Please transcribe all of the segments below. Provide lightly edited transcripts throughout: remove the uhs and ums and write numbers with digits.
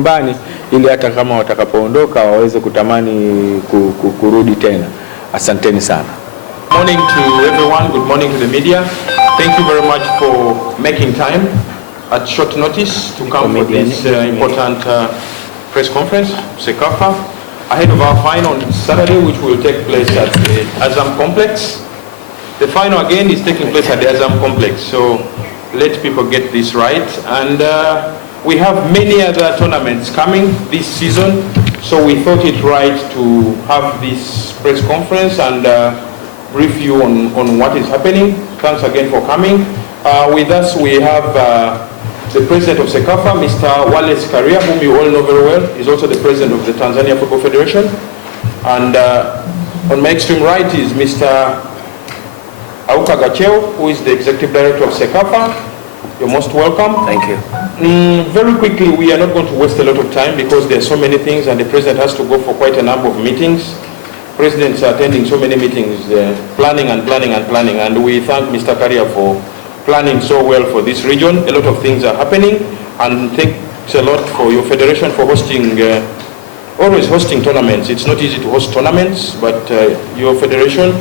nyumbani ili hata kama watakapoondoka waweze kutamani kurudi tena. Asanteni sana. Good morning to everyone. Good morning to the media. Thank you very much for making time at short notice to come for this important press conference, Cecafa, ahead of our final on Saturday, which will take place at the Azam Complex. The final again is taking place at the Azam Complex, so let people get this right. And we have many other tournaments coming this season, so we thought it right to have this press conference and brief you on what is happening. Thanks again for coming. With us we have the president of Cecafa, Mr. Karia, whom you all know very well. He's also the president of the Tanzania Football Federation. And on my extreme right is Mr. Awapongeza, who is the executive director of Cecafa. You're most welcome. Thank you. Very quickly, we are not going to waste a lot of time because there are so many things and the president has to go for quite a number of meetings. Presidents are attending so many meetings, planning and planning and planning, and we thank Mr. Karia for planning so well for this region. A lot of things are happening, and thanks a lot for your federation for hosting, always hosting tournaments. It's not easy to host tournaments, but your federation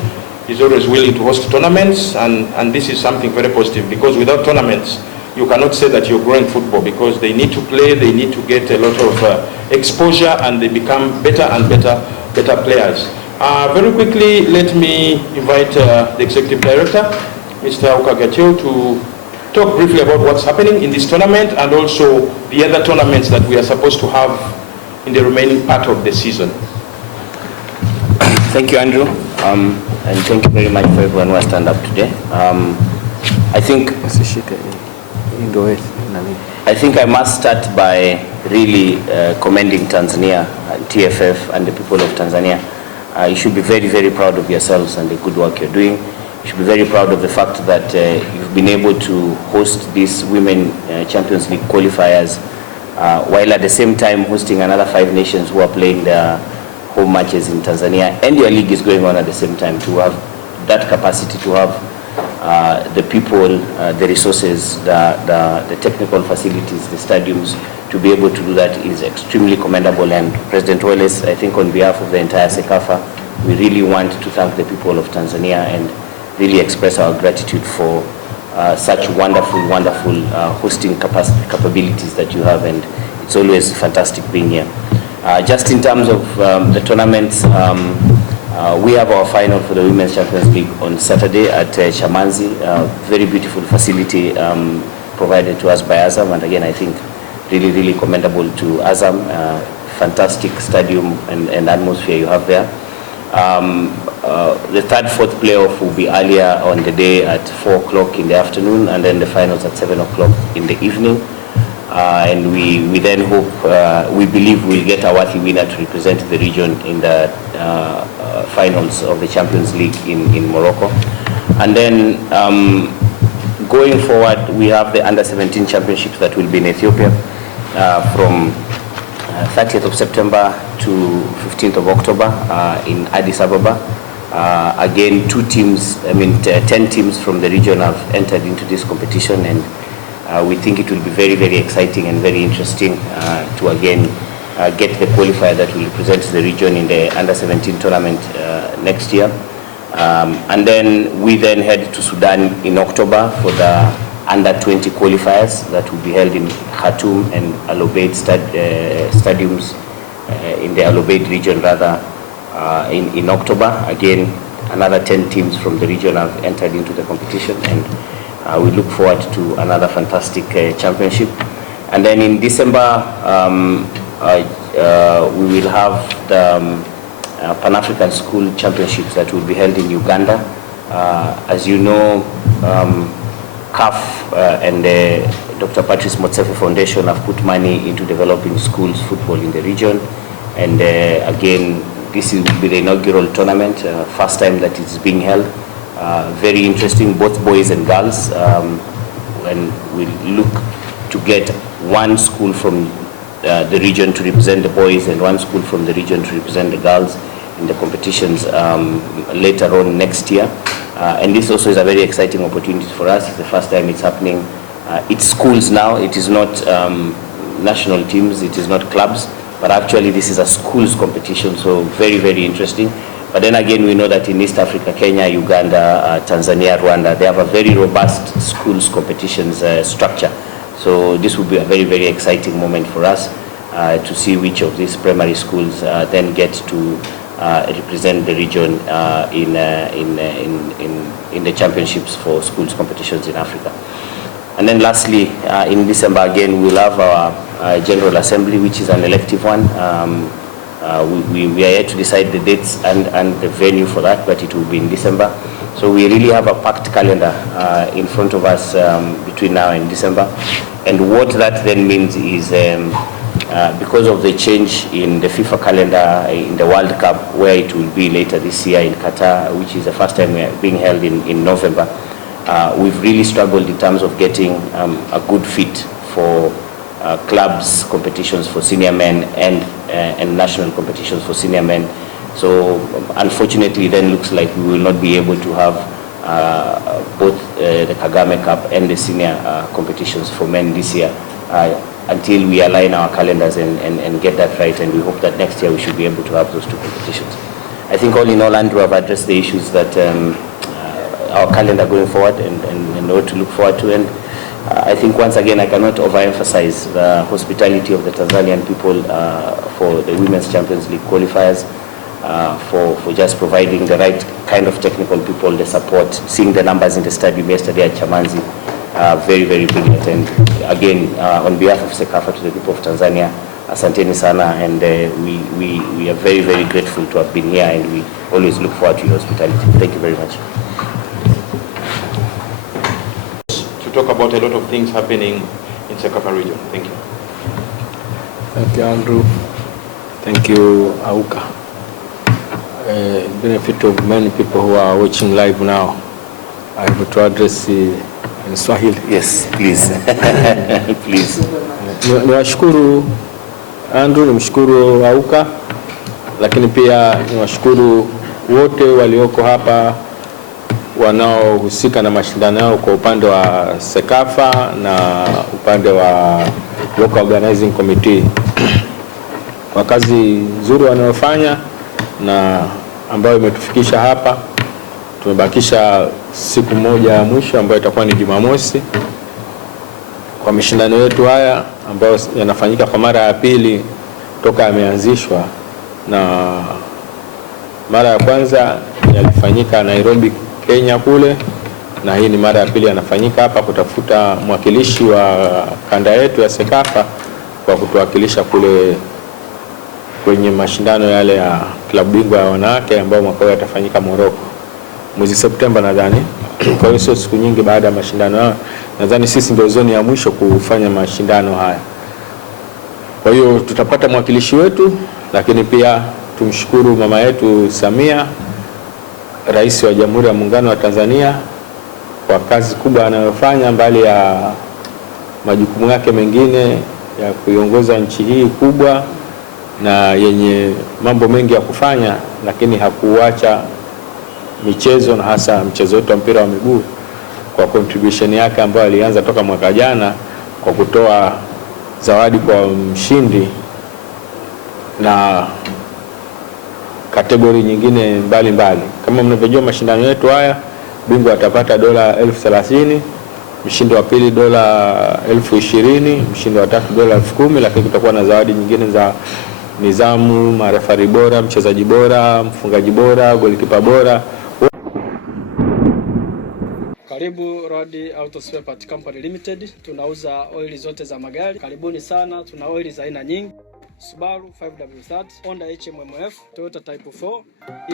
is always willing to host tournaments, and this is something very positive, because without tournaments, you cannot say that you're growing football, because they need to play, they need to get a lot of exposure, and they become better and better players. Very quickly, let me invite the Executive Director, Mr. Awapongeza, to talk briefly about what's happening in this tournament and also the other tournaments that we are supposed to have in the remaining part of the season. Thank you, Andrew, and thank you very much for everyone who has turned up today. I think I must start by really commending Tanzania, TFF, and the people of Tanzania. You should be very, very proud of yourselves and the good work you're doing. You should be very proud of the fact that you've been able to host these Women Champions League qualifiers while at the same time hosting another 5 nations who are playing their home matches in Tanzania, and your league is going on at the same time. To have that capacity, to have the people, the resources, the technical facilities, the stadiums, to be able to do that is extremely commendable. And President Wallace, I think on behalf of the entire Cecafa, we really want to thank the people of Tanzania and really express our gratitude for such wonderful hosting capabilities that you have, and it's always fantastic being here. Just in terms of the tournaments, we have our final for the Women's Champions League on Saturday at Chamanzi, very beautiful facility provided to us by Azam, and again I think really commendable to Azam. Fantastic stadium and atmosphere you have there. The third, fourth playoff will be earlier on the day at 4 o'clock in the afternoon, and then the finals at 7 o'clock in the evening. And we then hope, we believe we'll get a worthy winner to represent the region in the finals of the Champions League in Morocco. And then going forward, we have the Under-17 Championships that will be in Ethiopia from 30th of September to 15th of October in Addis Ababa. Again, 10 teams from the region have entered into this competition, and we think it will be very exciting and very interesting to again get the qualifier that will represent the region in the Under-17 tournament next year. And then we then head to Sudan in October for the Under-20 qualifiers that will be held in Khartoum and Al Obeid stadiums in the Al Obeid region rather in October. Again, another 10 teams from the region have entered into the competition, and we look forward to another fantastic championship. And then in December, we will have the Pan-African School Championships that will be held in Uganda. As you know, CAF and the Dr. Patrice Motsepe Foundation have put money into developing schools football in the region, and again this will be the inaugural tournament, first time that it's being held. Very interesting, both boys and girls, and we look to get one school from the region to represent the boys and one school from the region to represent the girls in the competitions later on next year. And this also is a very exciting opportunity for us. It's the first time it's happening. It's schools now. It is not national teams, it is not clubs, but actually this is a schools competition, so very, very interesting. But then again, we know that in East Africa, Kenya, Uganda, Tanzania, Rwanda, they have a very robust schools competitions structure. So this will be a very, very exciting moment for us to see which of these primary schools then get to represent the region in the championships for schools competitions in Africa. And then lastly, in December again, we'll have our General Assembly, which is an elective one. We are yet to decide the dates and the venue for that, but it will be in December. So we really have a packed calendar in front of us between now and December. And what that then means is because of the change in the FIFA calendar in the World Cup, where it will be later this year in Qatar, which is the first time we are being held in November, we've really struggled in terms of getting a good fit for clubs competitions for senior men and national competitions for senior men. So unfortunately then looks like we will not be able to have both the Kagame Cup and the senior competitions for men this year until we align our calendars and get that right, and we hope that next year we should be able to have those two competitions. I think all in all, Andrew, have addressed the issues that our calendar going forward and what to look forward to. And I think once again I cannot overemphasize the hospitality of the Tanzanian people for the Women's Champions League qualifiers, for just providing the right kind of technical people, the support, seeing the numbers in the stadium yesterday at Chamanzi, very, very brilliant. And again, on behalf of Cecafa to the people of Tanzania, asanteni sana, and we are very, very grateful to have been here, and we always look forward to your hospitality. Thank you very much. To talk about a lot of things happening in Cecafa region. Thank you. Thank you, Andrew. Thank you, Auka. Benefit of many people who are watching live now, I have to address in Swahili. Yes, please. Please. Niwashukuru Andrew, nimshukuru Auka, lakini pia niwashukuru wote walioko hapa wanaohusika na mashindano yao kwa upande wa Cecafa na upande wa Local Organizing Committee kwa kazi nzuri wanayofanya na ambayo imetufikisha hapa. Tumebakisha siku moja ya mwisho ambayo itakuwa ni Jumamosi kwa mashindano yetu haya ambayo yanafanyika kwa mara ya pili toka yameanzishwa, na mara ya kwanza yalifanyika Nairobi, Kenya kule, na hii ni mara ya pili yanafanyika hapa kutafuta mwakilishi wa kanda yetu ya Cecafa kwa kutuwakilisha kule kwenye mashindano yale ya klabu bingwa ya wanawake ambao mwaka huu yatafanyika Morocco mwezi Septemba nadhani. Kwa hiyo sio siku nyingi baada ya mashindano haya. Nadhani sisi ndio zoni ya mwisho kufanya mashindano haya. Kwa hiyo tutapata mwakilishi wetu, lakini pia tumshukuru mama yetu Samia, Rais wa Jamhuri ya Muungano wa Tanzania, kwa kazi kubwa anayofanya mbali ya majukumu yake mengine ya kuiongoza nchi hii kubwa na yenye mambo mengi ya kufanya, lakini hakuacha michezo na hasa mchezo wetu wa mpira wa miguu kwa contribution yake ambayo alianza toka mwaka jana kwa kutoa zawadi kwa mshindi na kategori nyingine mbalimbali. Kama mnavyojua mashindano yetu haya, bingwa atapata $30,000, mshindi wa pili $20,000, mshindi wa tatu $10,000, lakini kutakuwa na zawadi nyingine za nizamu, marefari bora, mchezaji bora, mfungaji bora, golikipa bora. Karibu Road Auto Spare Part Company Limited. Tunauza oili zote za magari. Karibuni sana. Tuna oili za aina nyingi. Subaru 5W30, Honda HMMF, Toyota Type 4,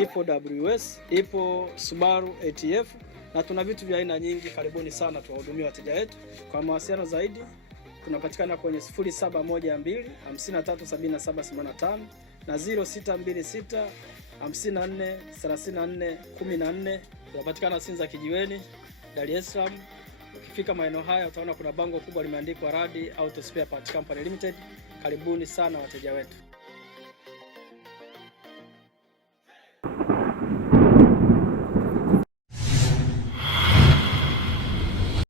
ipo WS, ipo Subaru ATF, na tuna vitu vya aina nyingi. Karibuni sana tuwahudumia wateja wetu. Kwa mawasiliano zaidi tunapatikana kwenye 0712 537785 na 0626 54 34 14. Tunapatikana Sinza Kijiweni, Dar es Salaam. Ukifika maeneo haya utaona kuna bango kubwa limeandikwa Radi Auto Spare Part Company Limited. Karibuni sana wateja wetu.